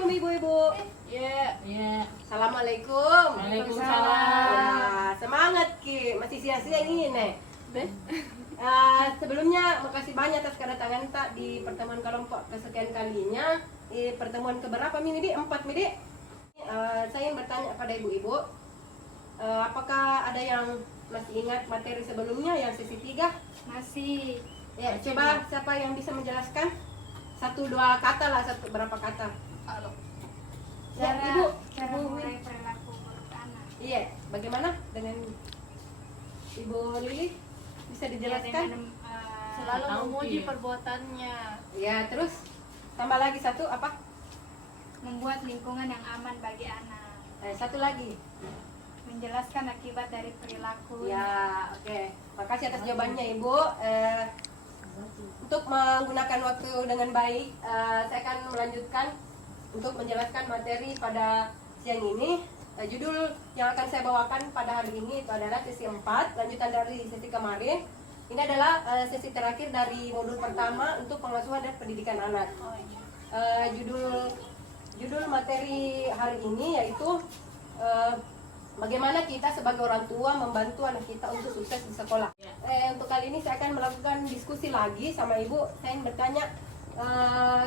Assalamualaikum ibu-ibu. Ya. Assalamualaikum. Waalaikumsalam. Wah, semangat Ki, masih sia-sia ini nih. Sebelumnya makasih banyak atas kedatangan tak di pertemuan kelompok kesekian kalinya. Pertemuan keberapa Midi? 4 Midi. Saya ingin bertanya pada ibu-ibu, apakah ada yang masih ingat materi sebelumnya yang sesi 3? Masih. Ya, coba siapa yang bisa menjelaskan? 1-2 kata lah, berapa kata? Halo. Ya, Cara Ibu mulai Win. perilaku buruk anak. Iya, bagaimana dengan Ibu Lili? Bisa Ya, dijelaskan? dengan, Selalu memuji perbuatannya, Ya, terus tambah lagi satu apa? membuat lingkungan yang aman bagi anak, Satu lagi. menjelaskan akibat dari perilaku. Ya, oke. Makasih atas jawabannya Ibu. Untuk menggunakan waktu dengan baik, saya akan melanjutkan untuk menjelaskan materi pada siang ini. Judul yang akan saya bawakan pada hari ini itu adalah sesi 4, lanjutan dari sesi kemarin. Ini adalah sesi terakhir dari modul pertama untuk pengasuhan dan pendidikan anak. Judul materi hari ini yaitu bagaimana kita sebagai orang tua membantu anak kita untuk sukses di sekolah. Untuk kali ini saya akan melakukan diskusi lagi sama Ibu. Saya ingin bertanya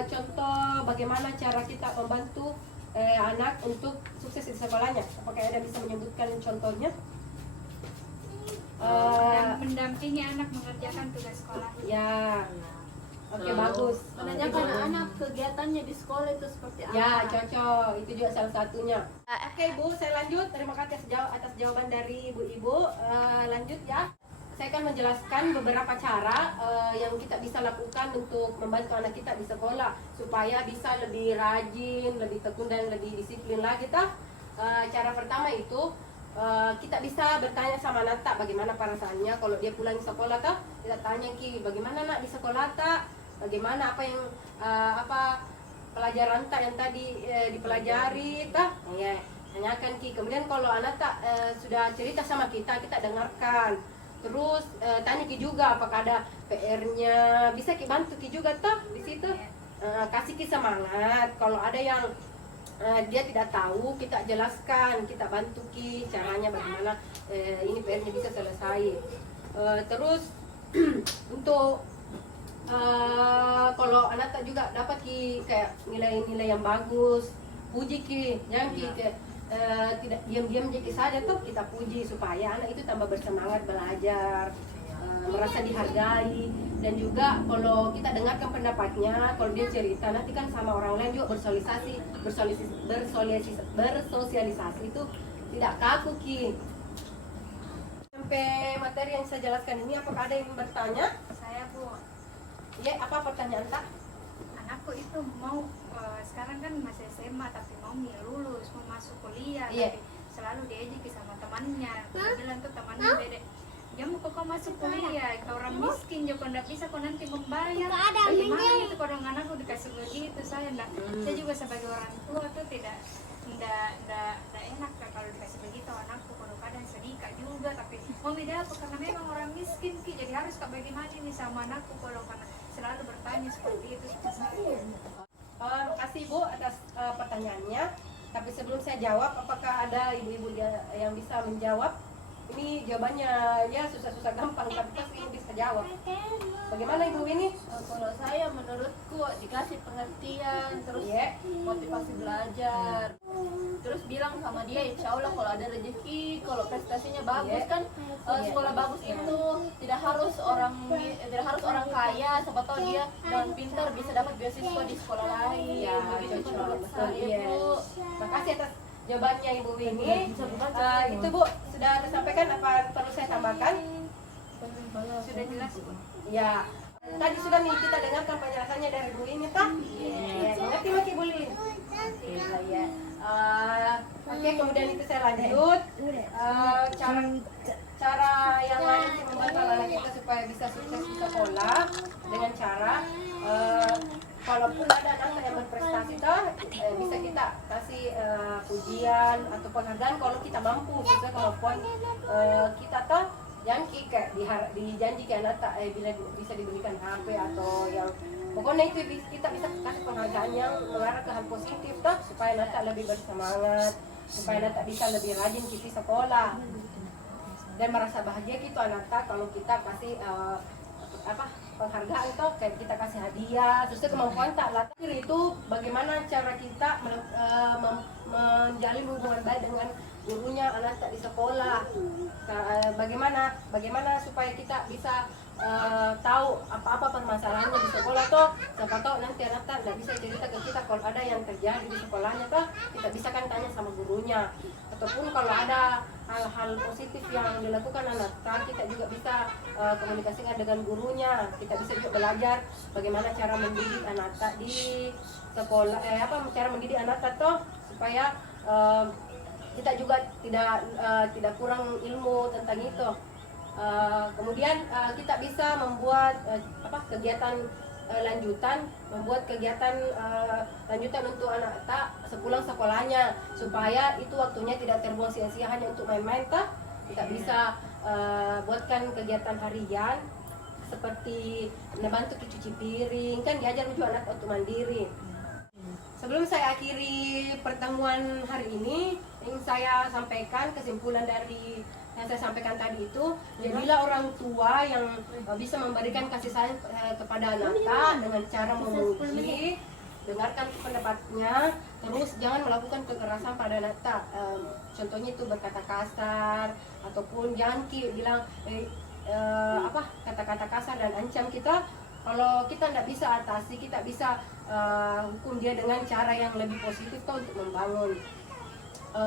contoh bagaimana cara kita membantu anak untuk sukses di sekolahnya. Apakah ada bisa menyebutkan contohnya? Mendampingi anak mengerjakan tugas sekolah. Ya, oke, bagus. Menanyakan anak kegiatannya di sekolah itu seperti apa? Ya, cocok. Itu juga salah satunya. Oke, Bu, saya lanjut. Terima kasih atas jawaban dari Ibu-Ibu. Lanjut ya. Saya akan menjelaskan beberapa cara yang kita bisa lakukan untuk membantu anak kita di sekolah supaya bisa lebih rajin, lebih tekun dan lebih disiplin lagi toh. Cara pertama itu kita bisa bertanya sama anak tak bagaimana perasaannya kalau dia pulang sekolah toh. Kita tanya Ki, bagaimana nak di sekolah tak? Bagaimana apa yang pelajaran tak yang tadi dipelajari toh? Ya, tanyakan Ki. Kemudian kalau anak tak sudah cerita sama kita dengarkan. Terus tanya Ki juga apakah ada PR-nya, bisa Ki bantu Ki juga toh di situ. Kasih Ki semangat. Kalau ada yang dia tidak tahu, kita jelaskan, kita bantu Ki caranya bagaimana ini PR-nya bisa selesai. Terus untuk kalau anak tak juga dapat Ki kayak nilai-nilai yang bagus, puji Ki, jangan Ki kayak tidak diam-diam jadi saja tuh, kita puji supaya anak itu tambah bersemangat belajar, merasa dihargai. Dan juga kalau kita dengarkan pendapatnya, kalau dia cerita nanti kan sama orang lain juga bersosialisasi itu tidak kaku Ki. Sampai materi yang saya jelaskan ini, apakah ada yang bertanya? Saya, Bu, Ya, apa pertanyaan tak? anakku itu mau sekarang kan masih SMA tapi mau lulus, mau masuk kuliah, Iya. tapi selalu diejeki sama temannya. Dia bilang tuh temannya beda, dia mau kok masuk kuliah, kau orang miskin juga ndak bisa kau nanti membayar. Bagaimana itu kalau anakku dikasih begitu, saya juga sebagai orang tua tuh tidak enak kalau dikasih begitu anakku. Kadang sedikit juga tapi mau beda apa karena memang orang miskin Ki, jadi harus kak bagaimana ini sama anakku kalau karena selalu bertanya seperti itu sama saya. Makasih Bu atas pertanyaannya. Tapi sebelum saya jawab, apakah ada ibu-ibu yang bisa menjawab? Ini jawabannya ya susah-susah gampang, tapi pasti bisa jawab. Bagaimana Ibu ini? Kalau saya menurutku dikasih pengertian, terus Iya. motivasi belajar, terus bilang sama dia insya Allah kalau ada rezeki, kalau prestasinya bagus Iya. kan sekolah bagus itu tidak harus orang kaya, siapa tahu dia dan pintar bisa dapat beasiswa di sekolah lain. Ya, Begitu cocok. menurut Betul, saya, iya. Bu. Makasih atas jawabannya Ibu Winnie. Itu Bu, sudah tersampaikan apa perlu saya tambahkan? Sudah jelas Bu. Ya, tadi sudah nih kita dengarkan penjelasannya dari Bu Winnie toh? Iya. Mengerti Maki Bu Lili? Iya. Oke, kemudian itu saya lanjut. Cara yang lain untuk membantu anak kita supaya bisa sukses di sekolah dengan cara kalaupun ada anak yang berprestasi toh, bisa kita kasih pujian atau penghargaan kalau kita mampu sesuai kemampuan kita toh. Yang kayak dijanji ke anak tak bila bisa diberikan HP atau yang Pokoknya itu kita bisa kasih penghargaan yang mengarah ke hal positif toh, supaya Nata lebih bersemangat, supaya Nata bisa lebih rajin pergi sekolah dan merasa bahagia gitu Nata kalau kita kasih penghargaan toh, kayak kita kasih hadiah sesuai kemampuan tak lah. Itu bagaimana cara kita menjalin hubungan baik dengan gurunya anak tak di sekolah. Bagaimana supaya kita bisa tahu apa-apa permasalahannya di sekolah toh, siapa tahu nanti anak tak bisa cerita ke kita kalau ada yang terjadi di sekolahnya toh, kita bisa kan tanya sama gurunya. Ataupun kalau ada hal-hal positif yang dilakukan anak tak, kita juga bisa komunikasikan dengan gurunya. Kita bisa juga belajar bagaimana cara mendidik anak tak di sekolah, cara mendidik anak tak toh, supaya kita juga tidak kurang ilmu tentang itu. Kemudian kita bisa membuat kegiatan lanjutan, lanjutan untuk anak tak sepulang sekolahnya, supaya itu waktunya tidak terbuang sia-sia hanya untuk main-main tak. Kita bisa buatkan kegiatan harian seperti membantu cuci piring, kan diajar juga anak untuk mandiri. Sebelum saya akhiri pertemuan hari ini, ingin saya sampaikan kesimpulan dari yang saya sampaikan tadi itu. Jadilah orang tua yang bisa memberikan kasih sayang kepada anak dengan cara memuji, dengarkan pendapatnya, terus jangan melakukan kekerasan pada anak. Contohnya itu berkata kasar, ataupun jangan bilang kata-kata kasar dan ancam kita. Kalau kita tidak bisa atasi, kita bisa hukum dia dengan cara yang lebih positif untuk membangun.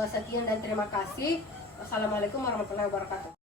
Sekian dan terima kasih. Assalamualaikum warahmatullahi wabarakatuh.